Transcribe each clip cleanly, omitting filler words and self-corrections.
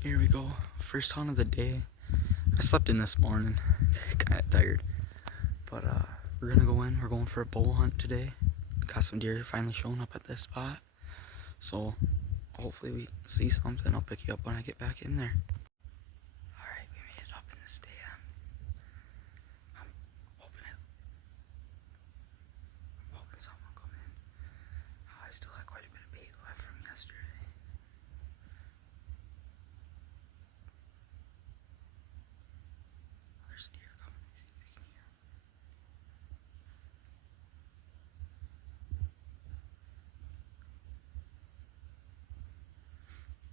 Here we go. First hunt of the day. I slept in this morning. Kinda tired. But we're gonna go in. We're going for a bow hunt today. Got some deer finally showing up at this spot. So hopefully we see something. I'll pick you up when I get back in there. Alright, we made it up in the stand. I'm hoping something will come in. I still have quite a bit of bait left from yesterday. There's a deer coming. See if we can hear him.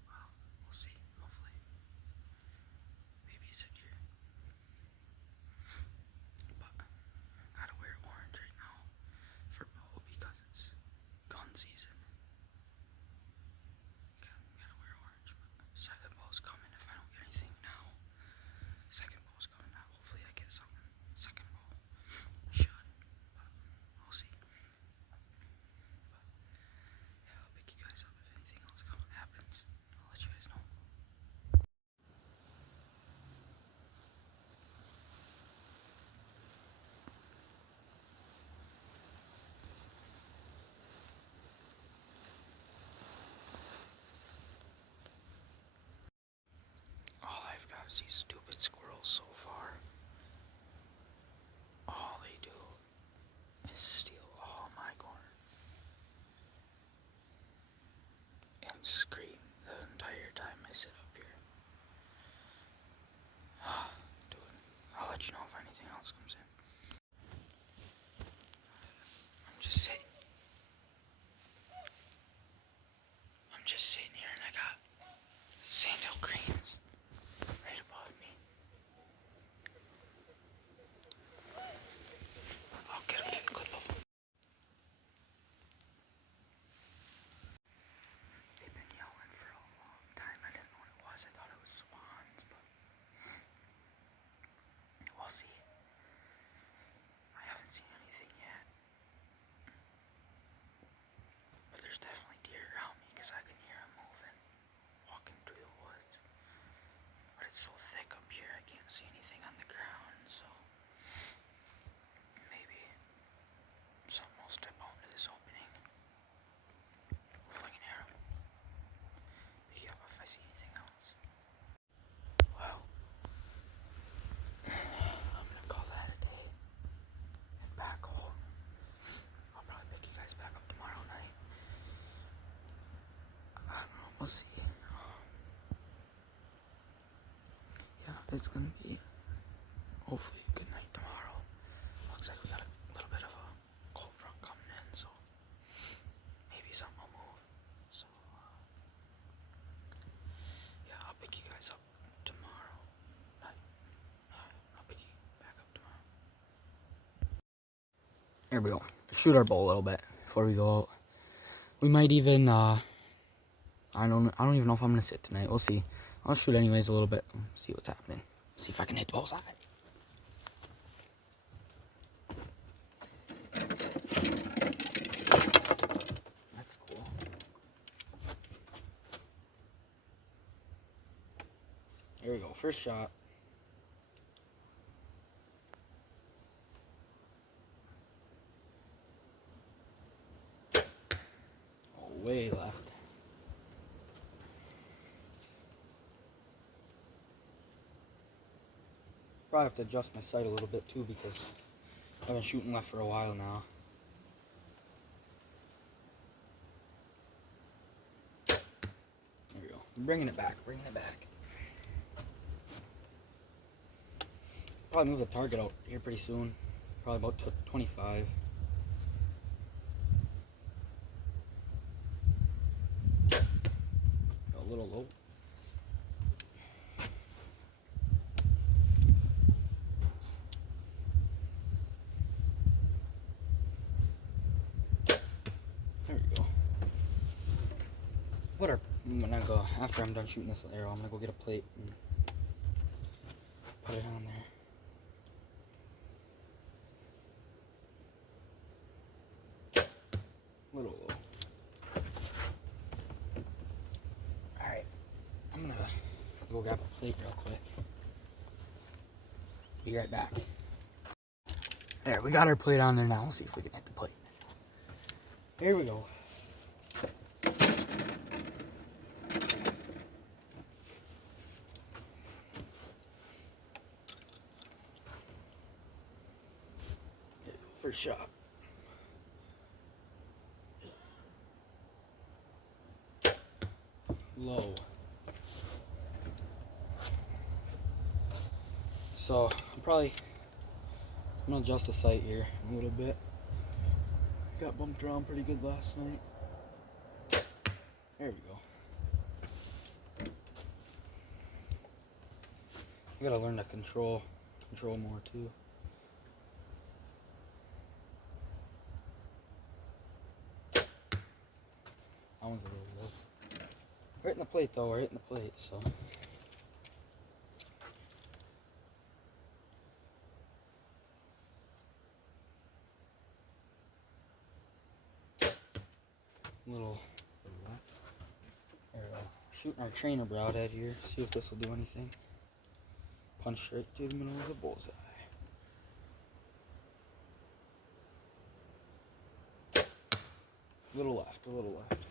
Well, we'll see. Hopefully. Maybe it's a deer. But gotta wear orange right now for bow because it's gun season. Gotta wear orange. But second bow's coming if I don't get anything now. Second bow's coming now. Hopefully I get something. Second bow. Should. But we'll see. But yeah, I'll pick you guys up if anything else happens. I'll let you guys know. All I've got is these stupid squirrels so far. All they do is steal all my corn and scream the entire time I sit up here. Dude, I'll let you know if anything else comes in. I'm just sitting here and I got sandhill cranes right above me. I'll get a clip of them. They've been yelling for a long time. I didn't know what it was. I thought it was swans, but we'll see. I haven't seen anything yet. But there's definitely deer around me because I can hear them moving, walking through the woods. But it's so thick up here I can't see anything on the ground, so maybe something will step out into this opening. Hopefully I can hear them. Pick you up if I see anything else. Well, I'm gonna call that a day. Head back home. I'll probably pick you guys back up tomorrow night. I don't know, we'll see. Yeah, it's gonna be hopefully a good night tomorrow. Looks like we got a little bit of a cold front coming in, so maybe something will move. So yeah, I'll pick you guys up tomorrow night. I'll pick you back up tomorrow. There we go. Shoot our bow a little bit before we go out. We might even I don't even know if I'm gonna sit tonight. We'll see. I'll shoot anyways a little bit. See what's happening. See if I can hit the bullseye. That's cool. There we go. First shot. Oh, way left. Probably have to adjust my sight a little bit too because I've been shooting left for a while now. There we go. Bringing it back. Probably move the target out here pretty soon. Probably about 25. A little low. There we go. Whatever. After I'm done shooting this arrow, I'm gonna go get a plate and put it on there. Little low. Alright. I'm gonna Go grab a plate real quick. Be right back. There, we got our plate on there now. We'll see if we can hit the plate. Here we go. First shot. Low. So I'm gonna adjust the sight here a little bit. Got bumped around pretty good last night. There we go. I gotta learn to control more too. That one's a little low. We're hitting the plate though, we're hitting the plate, so. Little shooting our trainer broadhead here, see if this will do anything. Punch straight to the middle of the bullseye. A little left, a little left.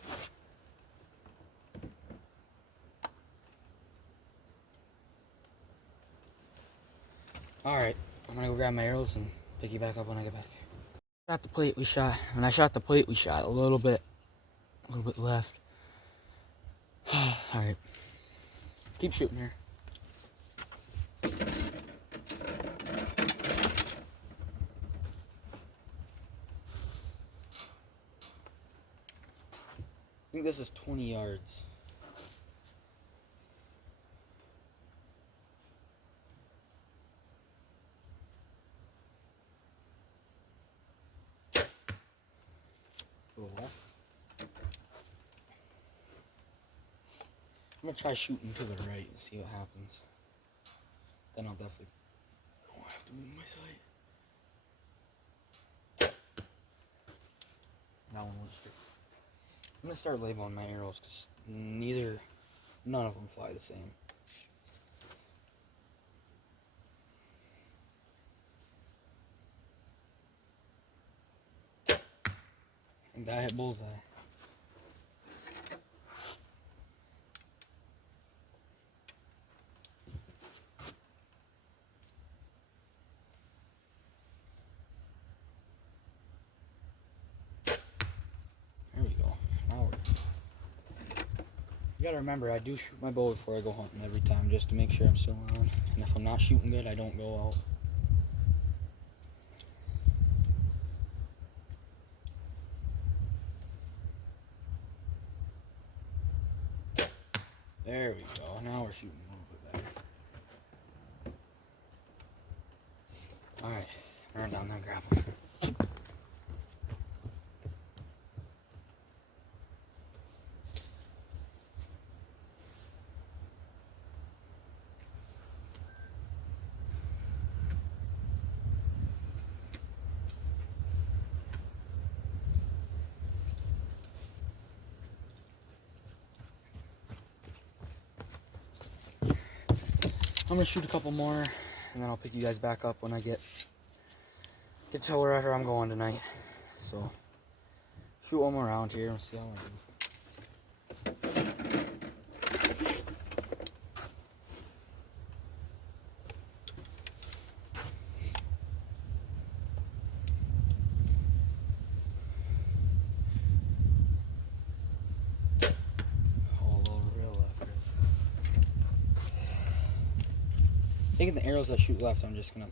Alright, I'm gonna go grab my arrows and pick you back up when I get back. Shot the plate, when I shot the plate, we shot a little bit left. Alright, keep shooting here. I think this is 20 yards. I'm gonna try shooting to the right and see what happens. Then I'll definitely have to move my sight. That one was straight. I'm gonna start labeling my arrows because none of them fly the same. And that hit bullseye. There we go. Now you gotta remember, I do shoot my bow before I go hunting every time just to make sure I'm still on. And if I'm not shooting good, I don't go out. There we go. Now we're shooting a little bit better. Alright, run down there and grab them. I'm gonna shoot a couple more, and then I'll pick you guys back up when I get to wherever I'm going tonight. So, shoot one more round here and see how I do. Taking the arrows that shoot left, I'm gonna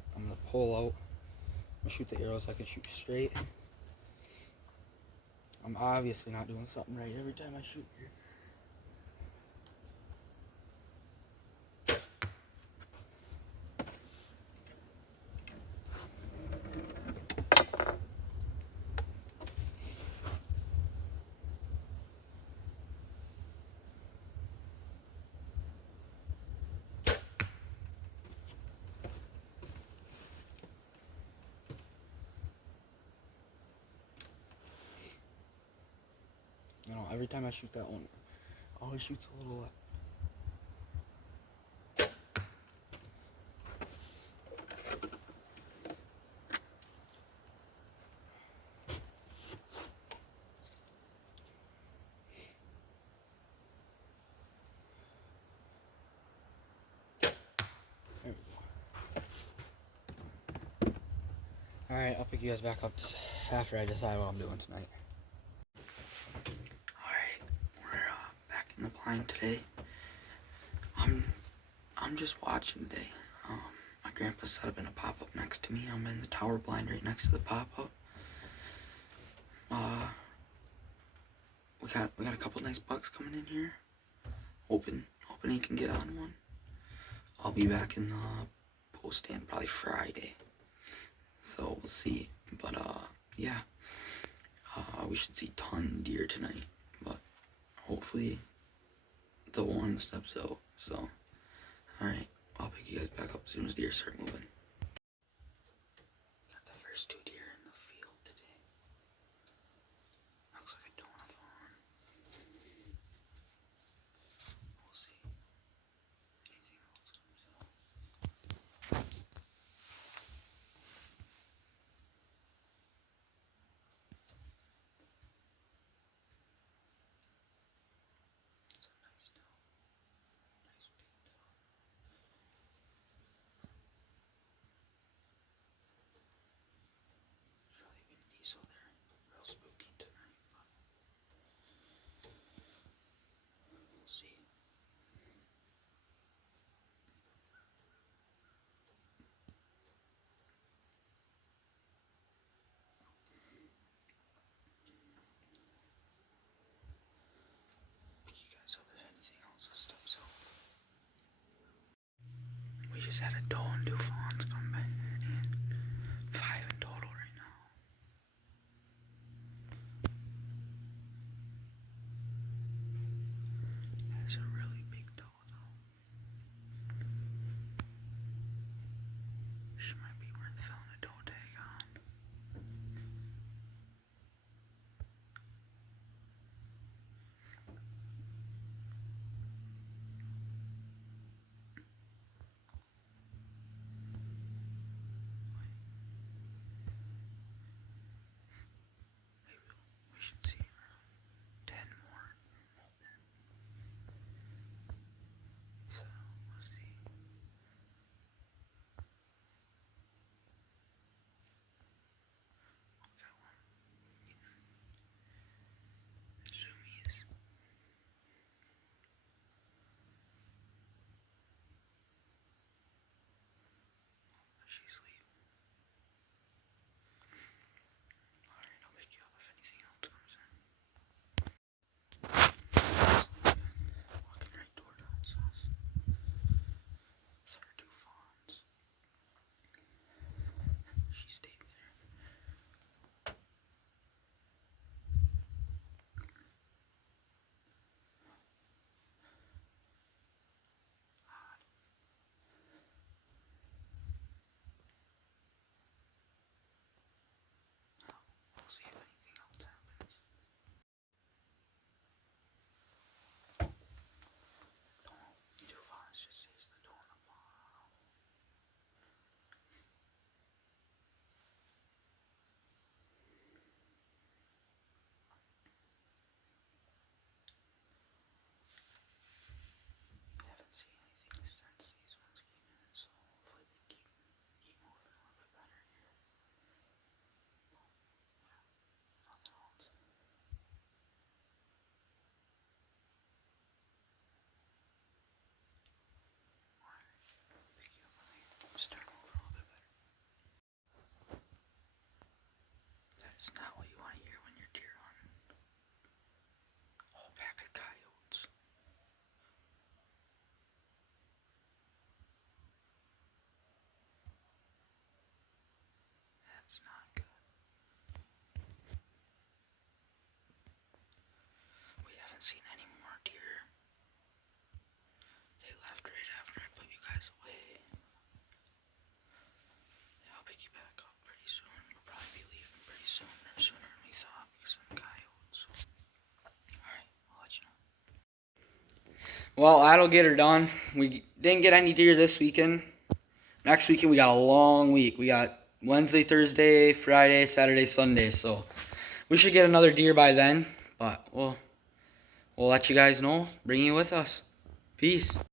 pull out. I'm gonna shoot the arrows I can shoot straight. I'm obviously not doing something right every time I shoot here. You know, every time I shoot that one, always shoots a little left. There we go. Alright, I'll pick you guys back up after I decide what I'm doing tonight. Alright, we're back in the blind today. I'm just watching today. My grandpa set up in a pop-up next to me. I'm in the tower blind right next to the pop-up. We got a couple nice bucks coming in here. Hoping he can get on one. I'll be back in the post stand probably Friday. So we'll see. But yeah. We should see ton deer tonight. But hopefully the one steps out. So alright, I'll pick you guys back up as soon as deer start moving. Got the first 2 deer in the field today. Looks like a donut fawn. We'll see. Anything else comes out. It's a nice doe. Nice big doe. Charlie Vin Diesel there. Real spooky tonight, but we'll see. Pick you guys up if anything else steps out. We just had a doe and 2 fawns come back in. 5 in total right now. That's a really big doe though. She might be worth filling a doe tag on. Maybe we should see around 10 more open. So we'll see. Got one. Zoomies. She's leaving. Alright, I'll pick you up if anything else comes in. Walking right toward us. Saw her 2 fawns. She stayed there. We'll see if anything else happens. Don't 2 fawns just says the door on the bottom. I haven't seen anything since these ones came in, so hopefully they keep moving a little bit better here. Nothing else. Alright, pick you up when they start moving a little bit better. That is not what you want to hear when you're deer hunting. Whole pack of coyotes. That's not good. We haven't seen any more deer. They left right after I put you guys away. Yeah, I'll pick you back up pretty soon. We'll probably be leaving pretty soon, or sooner than we thought because of the coyotes. So. Alright, I'll let you know. Well, that'll get her done. We didn't get any deer this weekend. Next weekend we got a long week. We got Wednesday, Thursday, Friday, Saturday, Sunday. So we should get another deer by then. But we'll let you guys know. Bring you with us. Peace.